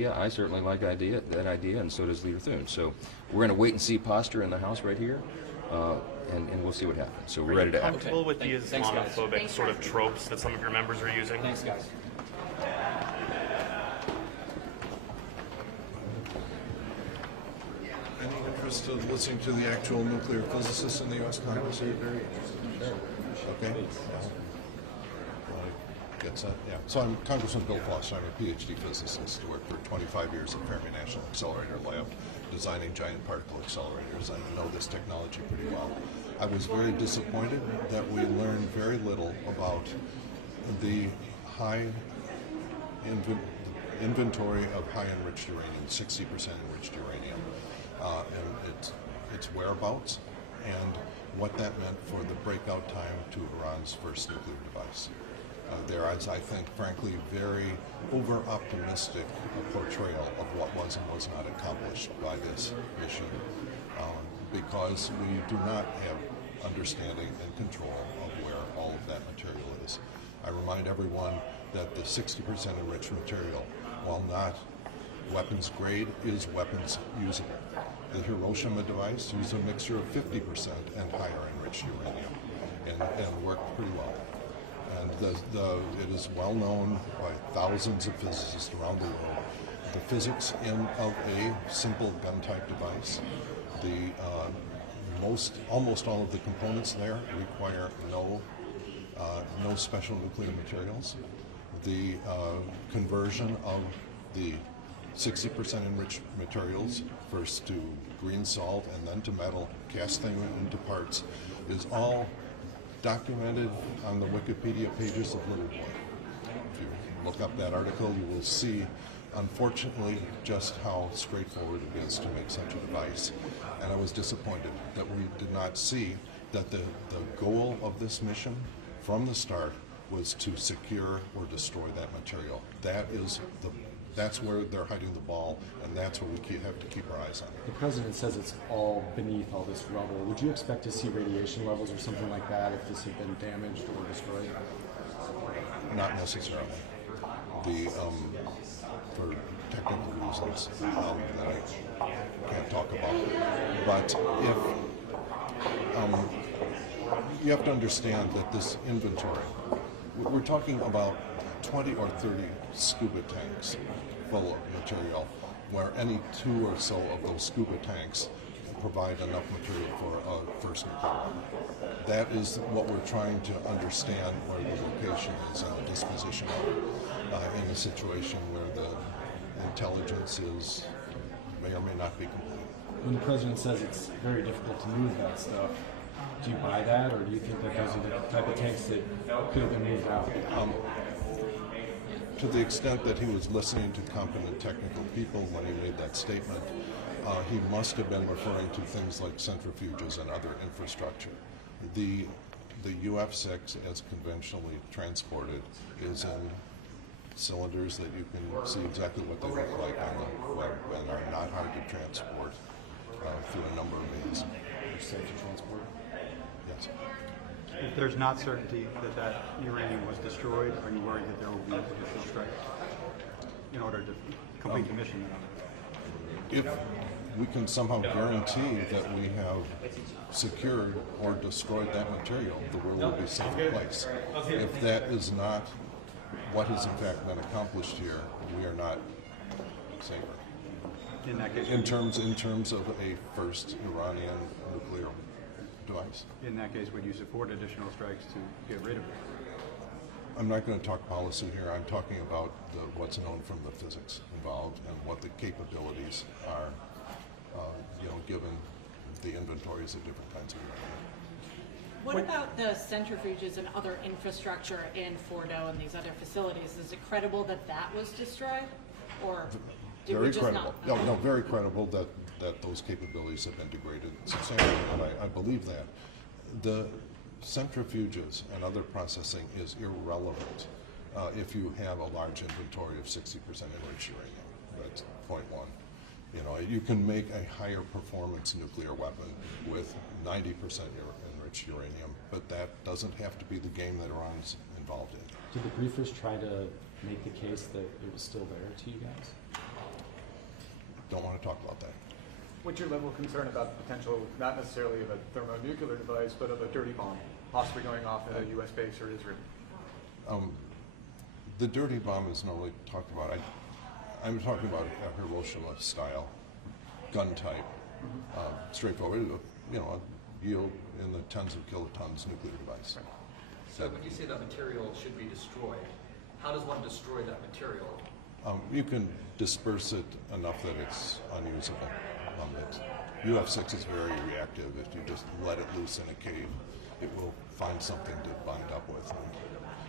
Yeah, I certainly like that idea, and so does Leader Thune. So we're in a wait-and-see posture in the House right here, and we'll see what happens. So we're ready to act. Comfortable with the Islamophobic sort of tropes that some of your members are using? Thanks, guys. Any interest in listening to the actual nuclear physicists in the U.S. Congress? Very interested. Okay. Yeah. So I'm Congressman Bill Foster. I'm a PhD physicist. I worked for 25 years at Fermi National Accelerator Lab, designing giant particle accelerators. I know this technology pretty well. I was very disappointed that we learned very little about the high inventory of high enriched uranium, 60% enriched uranium, and its whereabouts, and what that meant for the breakout time to Iran's first nuclear device. There is, I think, frankly, very over-optimistic portrayal of what was and was not accomplished by this mission, because we do not have understanding and control of where all of that material is. I remind everyone that the 60% enriched material, while not weapons grade, is weapons usable. The Hiroshima device used a mixture of 50% and higher enriched uranium, and worked pretty well. And it is well known by thousands of physicists around the world. The physics of a simple gun-type device, almost all of the components there require no special nuclear materials. The conversion of the 60% enriched materials, first to green salt and then to metal, casting it into parts, is all documented on the Wikipedia pages of Little Boy. If you look up that article, you will see, unfortunately, just how straightforward it is to make such a device. And I was disappointed that we did not see that the goal of this mission from the start was to secure or destroy that material. That's where they're hiding the ball, and that's where we have to keep our eyes on. The president says it's all beneath all this rubble. Would you expect to see radiation levels or something like that if this had been damaged or destroyed? Not necessarily. For technical reasons that I can't talk about. But you have to understand that this inventory, we're talking about 20 or 30 scuba tanks full of material, where any 2 or so of those scuba tanks provide enough material for a first nuclear weapon. That is what we're trying to understand, where the location is and the disposition of it in a situation where the intelligence may or may not be complete. When the president says it's very difficult to move that stuff, do you buy that, or do you think that those are the type of tanks that could have been moved out? To the extent that he was listening to competent technical people when he made that statement, he must have been referring to things like centrifuges and other infrastructure. The UF-6, as conventionally transported, is in cylinders that you can see exactly what they look like on the web and are not hard to transport through a number of means. They're safe to transport? Yes. If there's not certainty that uranium was destroyed, are you worried that there will be additional strikes in order to complete the mission? If we can somehow guarantee that we have secured or destroyed that material, the world will be a safer place. If that is not what has in fact been accomplished here, we are not safer. In that case, in terms of a first Iranian nuclear device. In that case, would you support additional strikes to get rid of it? I'm not going to talk policy here. I'm talking about what's known from the physics involved and what the capabilities are, given the inventories of different kinds of uranium. What about the centrifuges and other infrastructure in Fordo and these other facilities? Is it credible that that was destroyed, or did we just credible. not? No, very credible that those capabilities have been degraded substantially, and I believe that. The centrifuges and other processing is irrelevant if you have a large inventory of 60% enriched uranium. That's point one. You can make a higher performance nuclear weapon with 90% enriched uranium, but that doesn't have to be the game that Iran's involved in. Did the briefers try to make the case that it was still there to you guys? don't want to talk about that. What's your level of concern about the potential, not necessarily of a thermonuclear device, but of a dirty bomb possibly going off at a U.S. base or Israel? The dirty bomb is normally talked about. I'm talking about a Hiroshima-style gun type, straightforward, a yield in the tens of kilotons nuclear device. So when you say that material should be destroyed, how does one destroy that material? You can disperse it enough that it's unusable. UF6 is very reactive. If you just let it loose in a cave, it will find something to bind up with.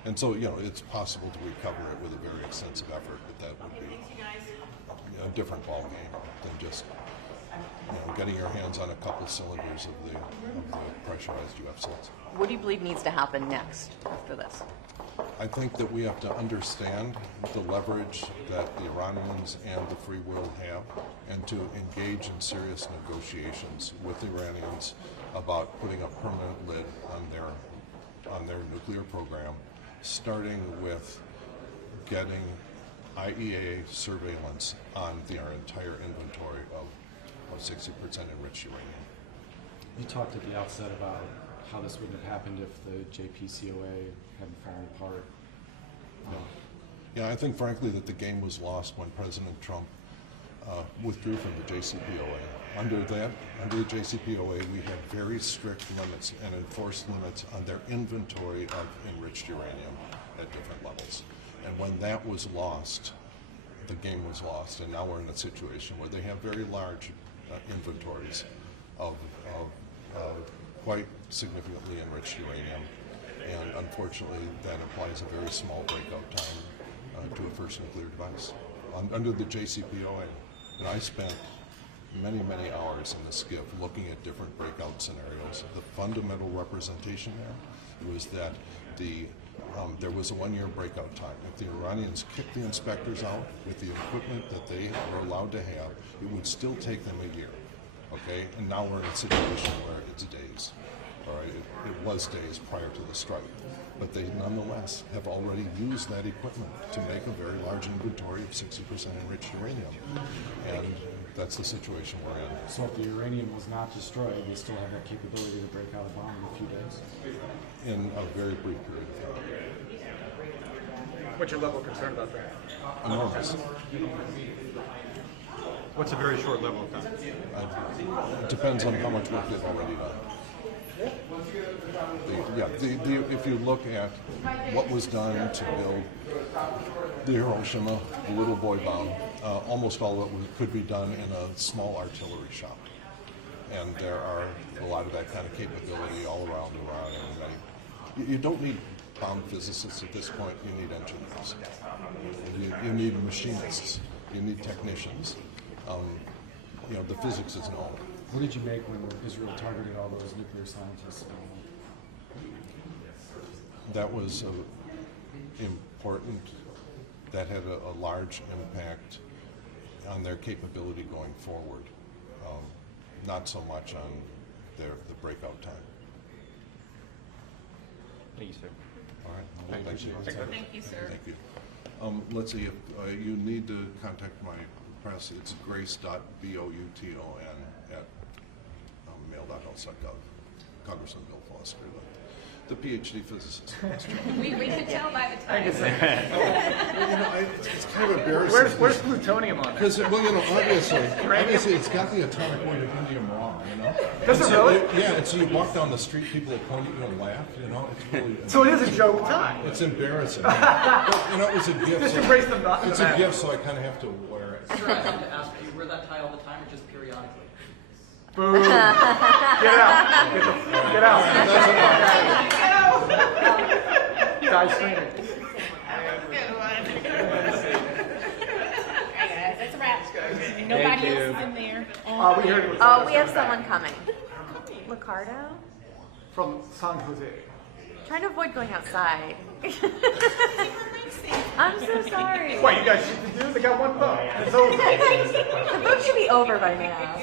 And so, it's possible to recover it with a very extensive effort, but that would be a different ballgame than just getting your hands on a couple cylinders of the pressurized UF6. What do you believe needs to happen next after this? I think that we have to understand the leverage that the Iranians and the free world have, and to engage in serious negotiations with the Iranians about putting a permanent lid on their nuclear program, starting with getting IAEA surveillance on their entire inventory of 60% enriched uranium. You talked at the outset about how this wouldn't have happened if the JCPOA hadn't fallen apart. Yeah, I think frankly that the game was lost when President Trump withdrew from the JCPOA. Under the JCPOA, we had very strict limits and enforced limits on their inventory of enriched uranium at different levels. And when that was lost, the game was lost, and now we're in a situation where they have very large inventories of quite significantly enriched uranium, and unfortunately that applies a very small breakout time to a first nuclear device. Under the JCPOA, and I spent many hours in the SCIF looking at different breakout scenarios. The fundamental representation there was that there was a 1-year breakout time. If the Iranians kicked the inspectors out with the equipment that they were allowed to have, it would still take them a year. Okay, and now we're in a situation where it's days. All right, it was days prior to the strike, but they nonetheless have already used that equipment to make a very large inventory of 60% enriched uranium, and that's the situation we're in. So if the uranium was not destroyed, they still have that capability to break out a bomb in a few days? In a very brief period of time. What's your level of concern about that? Enormous. What's a very short level of time? It depends on how much work they've already done. If you look at what was done to build the Hiroshima, the little boy bomb, almost all of it could be done in a small artillery shop. And there are a lot of that kind of capability all around Iran. And you don't need bomb physicists at this point, you need engineers. You need machinists, you need technicians. The physics is known. What did you make when Israel targeted all those nuclear scientists? That was important. That had a large impact on their capability going forward. Not so much on the breakout time. Thank you, sir. All right. Well, thank you. Thank you, sir. Thank you. Let's see, if you need to contact my press, it's grace.bouton at mail.house.gov. Congressman Bill Foster, the PhD physicist. We could tell by the time. It's kind of embarrassing. Where's plutonium on that? Because, obviously, it's got the atomic weight of indium wrong, Does it really? Yeah, and so you walk down the street, people will point at you and laugh, It's really... So it is a joke time. It's embarrassing. But, it was a gift. Just embrace them. It's a gift, so I kind of have to wear it. Sir, I have to ask, do you wear that tie all the time or just periodically? Boo. Get out. Get out. That's enough. Guys screaming. That's a wrap. Nobody else is in there. We heard Oh, we have someone coming. Ricardo? from San Jose. Trying to avoid going outside. I'm so sorry. What, you guys should do? They got one vote. It's over. The vote should be over by now.